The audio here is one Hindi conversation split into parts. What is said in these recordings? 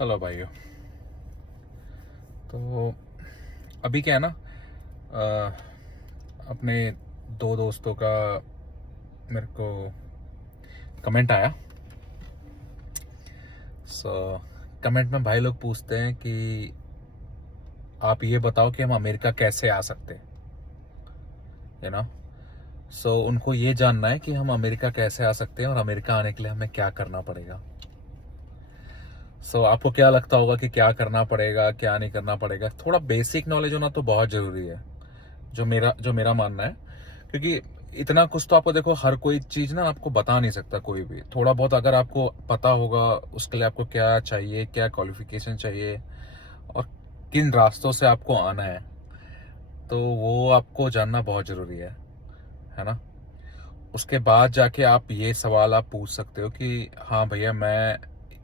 हेलो भाइयों। तो अभी क्या है ना, अ, अपने दो दोस्तों का मेरे को कमेंट आया। सो कमेंट में भाई लोग पूछते हैं कि आप ये बताओ कि हम अमेरिका कैसे आ सकते हैं, यू नो। सो उनको ये जानना है कि हम अमेरिका कैसे आ सकते हैं और अमेरिका आने के लिए हमें क्या करना पड़ेगा। आपको क्या लगता होगा कि क्या करना पड़ेगा, क्या नहीं करना पड़ेगा? थोड़ा बेसिक नॉलेज होना तो बहुत जरूरी है, जो मेरा मानना है। क्योंकि इतना कुछ तो आपको, देखो, हर कोई चीज ना आपको बता नहीं सकता कोई भी। थोड़ा बहुत अगर आपको पता होगा उसके लिए आपको क्या चाहिए, क्या क्वालिफिकेशन चाहिए और किन रास्तों से आपको आना है, तो वो आपको जानना बहुत जरूरी है ना। उसके बाद जाके आप ये सवाल आप पूछ सकते हो कि हाँ भैया, मैं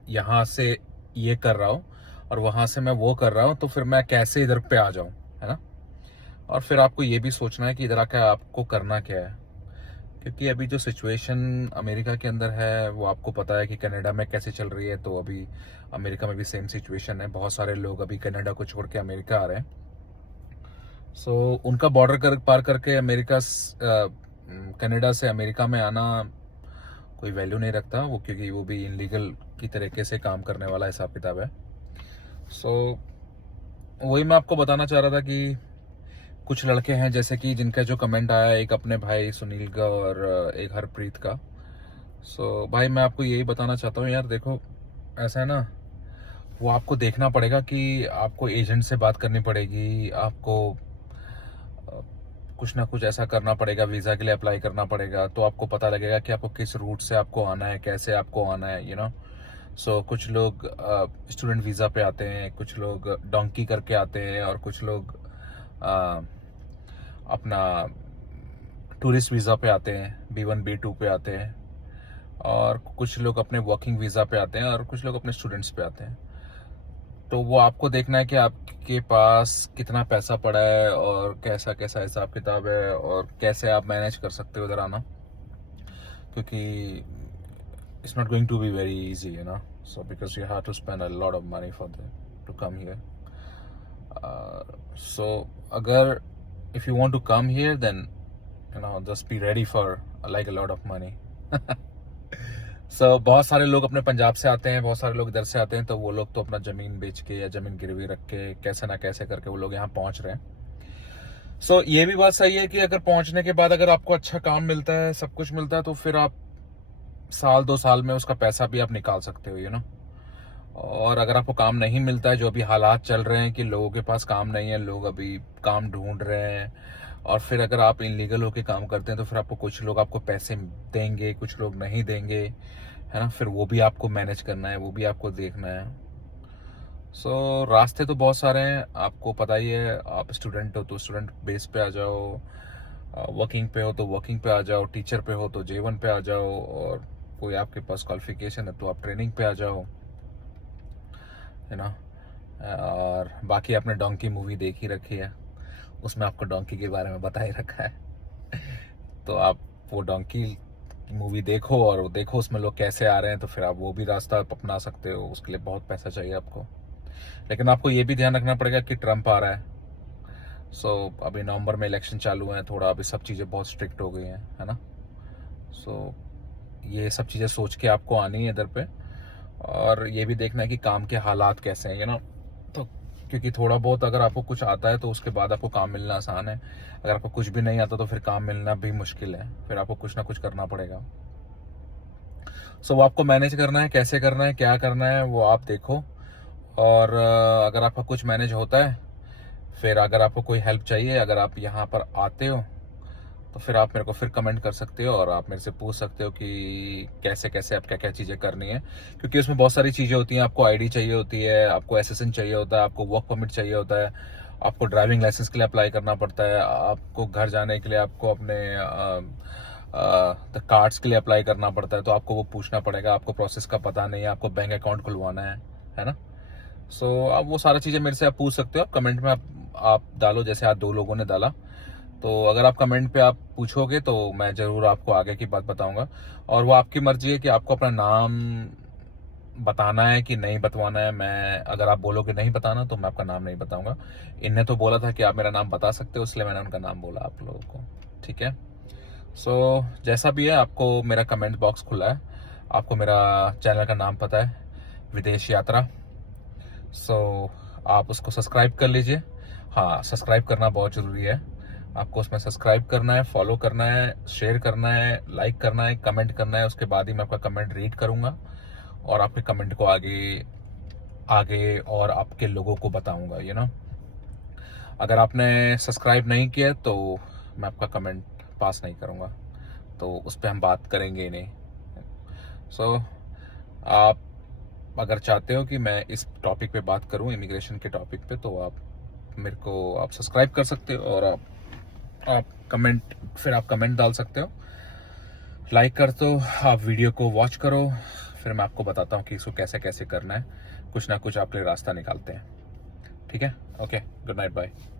यहाँ से ये कर रहा हूँ और वहां से मैं वो कर रहा हूँ, तो फिर मैं कैसे इधर पे आ जाऊं, है ना। और फिर आपको ये भी सोचना है कि इधर आकर आपको करना क्या है। क्योंकि अभी जो सिचुएशन अमेरिका के अंदर है वो आपको पता है कि कनाडा में कैसे चल रही है, तो अभी अमेरिका में भी सेम सिचुएशन है। बहुत सारे लोग अभी कनाडा को छोड़ के अमेरिका आ रहे हैं। उनका बॉर्डर पार करके कनाडा से अमेरिका में आना कोई वैल्यू नहीं रखता वो, क्योंकि वो भी इनलीगल की तरीके से काम करने वाला हिसाब किताब है। सो वही मैं आपको बताना चाह रहा था कि कुछ लड़के हैं जैसे कि जिनका जो कमेंट आया, एक अपने भाई सुनील का और एक हरप्रीत का। भाई मैं आपको यही बताना चाहता हूँ यार, देखो, ऐसा है ना, वो आपको देखना पड़ेगा कि आपको एजेंट से बात करनी पड़ेगी, आपको कुछ ना कुछ ऐसा करना पड़ेगा, वीजा के लिए अप्लाई करना पड़ेगा, तो आपको पता लगेगा कि आपको किस रूट से आपको आना है, कैसे आपको आना है, यू नो। कुछ लोग स्टूडेंट वीजा पे आते हैं, कुछ लोग डोंकी करके आते हैं और कुछ लोग अपना टूरिस्ट वीजा पे आते हैं, B1 B2 पे आते हैं, और कुछ लोग अपने वर्किंग वीजा पे आते हैं और कुछ लोग अपने स्टूडेंट्स पे आते हैं। तो वो आपको देखना है कि आपके पास कितना पैसा पड़ा है और कैसा कैसा हिसाब किताब है और कैसे आप मैनेज कर सकते हो इधर आना। क्योंकि it's not going to be very easy, you know. Because you have to spend a lot of money for to come here. अगर if you want to come here, then just be ready for like a lot of money. बहुत सारे लोग अपने पंजाब से आते हैं, बहुत सारे लोग इधर से आते हैं, तो वो लोग तो अपना जमीन बेच के या जमीन गिरवी रख के कैसे ना कैसे करके वो लोग यहाँ पहुंच रहे हैं। ये भी बात सही है कि अगर पहुंचने के बाद अगर आपको अच्छा काम मिलता है, सब कुछ मिलता है, तो फिर आप साल 2 साल में उसका पैसा भी आप निकाल सकते हो, और अगर आपको काम नहीं मिलता है, जो अभी हालात चल रहे हैं कि लोगों के पास काम नहीं है, लोग अभी काम ढूंढ रहे हैं, और फिर अगर आप इनलीगल होके काम करते हैं तो फिर आपको कुछ लोग आपको पैसे देंगे, कुछ लोग नहीं देंगे, है ना। फिर वो भी आपको मैनेज करना है, वो भी आपको देखना है। रास्ते तो बहुत सारे हैं, आपको पता ही है। आप स्टूडेंट हो तो स्टूडेंट बेस पे आ जाओ, वर्किंग पे हो तो वर्किंग पे आ जाओ, टीचर पे हो तो J1 पे आ जाओ, और कोई आपके पास क्वालिफिकेशन है तो आप ट्रेनिंग पे आ जाओ, है ना। और बाकी आपने डोंकी मूवी देख ही रखी है, उसमें आपको डोंकी के बारे में बता ही रखा है। तो आप वो डोंकी मूवी देखो और देखो उसमें लोग कैसे आ रहे हैं, तो फिर आप वो भी रास्ता अपना सकते हो। उसके लिए बहुत पैसा चाहिए आपको, लेकिन आपको ये भी ध्यान रखना पड़ेगा कि ट्रम्प आ रहा है। अभी नवंबर में इलेक्शन चालू है, थोड़ा अभी सब चीज़ें बहुत स्ट्रिक्ट हो गई हैं, है ना। ये सब चीज़ें सोच के आपको आनी है इधर पे, और ये भी देखना है कि काम के हालात कैसे हैं, तो क्योंकि थोड़ा बहुत अगर आपको कुछ आता है तो उसके बाद आपको काम मिलना आसान है। अगर आपको कुछ भी नहीं आता तो फिर काम मिलना भी मुश्किल है, फिर आपको कुछ ना कुछ करना पड़ेगा। वो आपको मैनेज करना है, कैसे करना है, क्या करना है, वो आप देखो। और अगर आपका कुछ मैनेज होता है, फिर अगर आपको कोई हेल्प चाहिए, अगर आप यहाँ पर आते हो, तो फिर आप मेरे को फिर कमेंट कर सकते हो और आप मेरे से पूछ सकते हो कि कैसे कैसे आप क्या क्या चीज़ें करनी है। क्योंकि उसमें बहुत सारी चीज़ें होती हैं। आपको आईडी चाहिए होती है, आपको SSN चाहिए होता है, आपको वर्क परमिट चाहिए होता है, आपको ड्राइविंग लाइसेंस के लिए अप्लाई करना पड़ता है, आपको घर जाने के लिए आपको अपने कार्ड्स के लिए अप्लाई करना पड़ता है, तो आपको वो पूछना पड़ेगा। आपको प्रोसेस का पता नहीं है, आपको बैंक अकाउंट खुलवाना है ना। आप वो सारी चीज़ें मेरे से आप पूछ सकते हो। आप कमेंट में आप डालो, जैसे आज 2 लोगों ने डाला। तो अगर आप कमेंट पे आप पूछोगे तो मैं जरूर आपको आगे की बात बताऊंगा। और वो आपकी मर्जी है कि आपको अपना नाम बताना है कि नहीं बतवाना है, मैं अगर आप बोलोगे नहीं बताना तो मैं आपका नाम नहीं बताऊंगा। इनने तो बोला था कि आप मेरा नाम बता सकते हो, इसलिए मैंने उनका नाम बोला आप लोगों को, ठीक है। सो जैसा भी है, आपको मेरा कमेंट बॉक्स खुला है, आपको मेरा चैनल का नाम पता है, विदेश यात्रा। सो आप उसको सब्सक्राइब कर लीजिए। हाँ, सब्सक्राइब करना बहुत ज़रूरी है, आपको उसमें सब्सक्राइब करना है, फॉलो करना है, शेयर करना है, लाइक करना है, कमेंट करना है। उसके बाद ही मैं आपका कमेंट रीड करूँगा और आपके कमेंट को आगे आगे और आपके लोगों को बताऊँगा, अगर आपने सब्सक्राइब नहीं किया तो मैं आपका कमेंट पास नहीं करूँगा, तो उस पर हम बात करेंगे ही नहीं। सो आप अगर चाहते हो कि मैं इस टॉपिक पे बात करूं, इमिग्रेशन के टॉपिक पे, तो आप सब्सक्राइब कर सकते हो और आप कमेंट डाल सकते हो, लाइक कर दो, आप वीडियो को वॉच करो, फिर मैं आपको बताता हूँ कि इसको कैसे कैसे करना है। कुछ ना कुछ आपके लिए रास्ता निकालते हैं, ठीक है। Okay, good night, bye.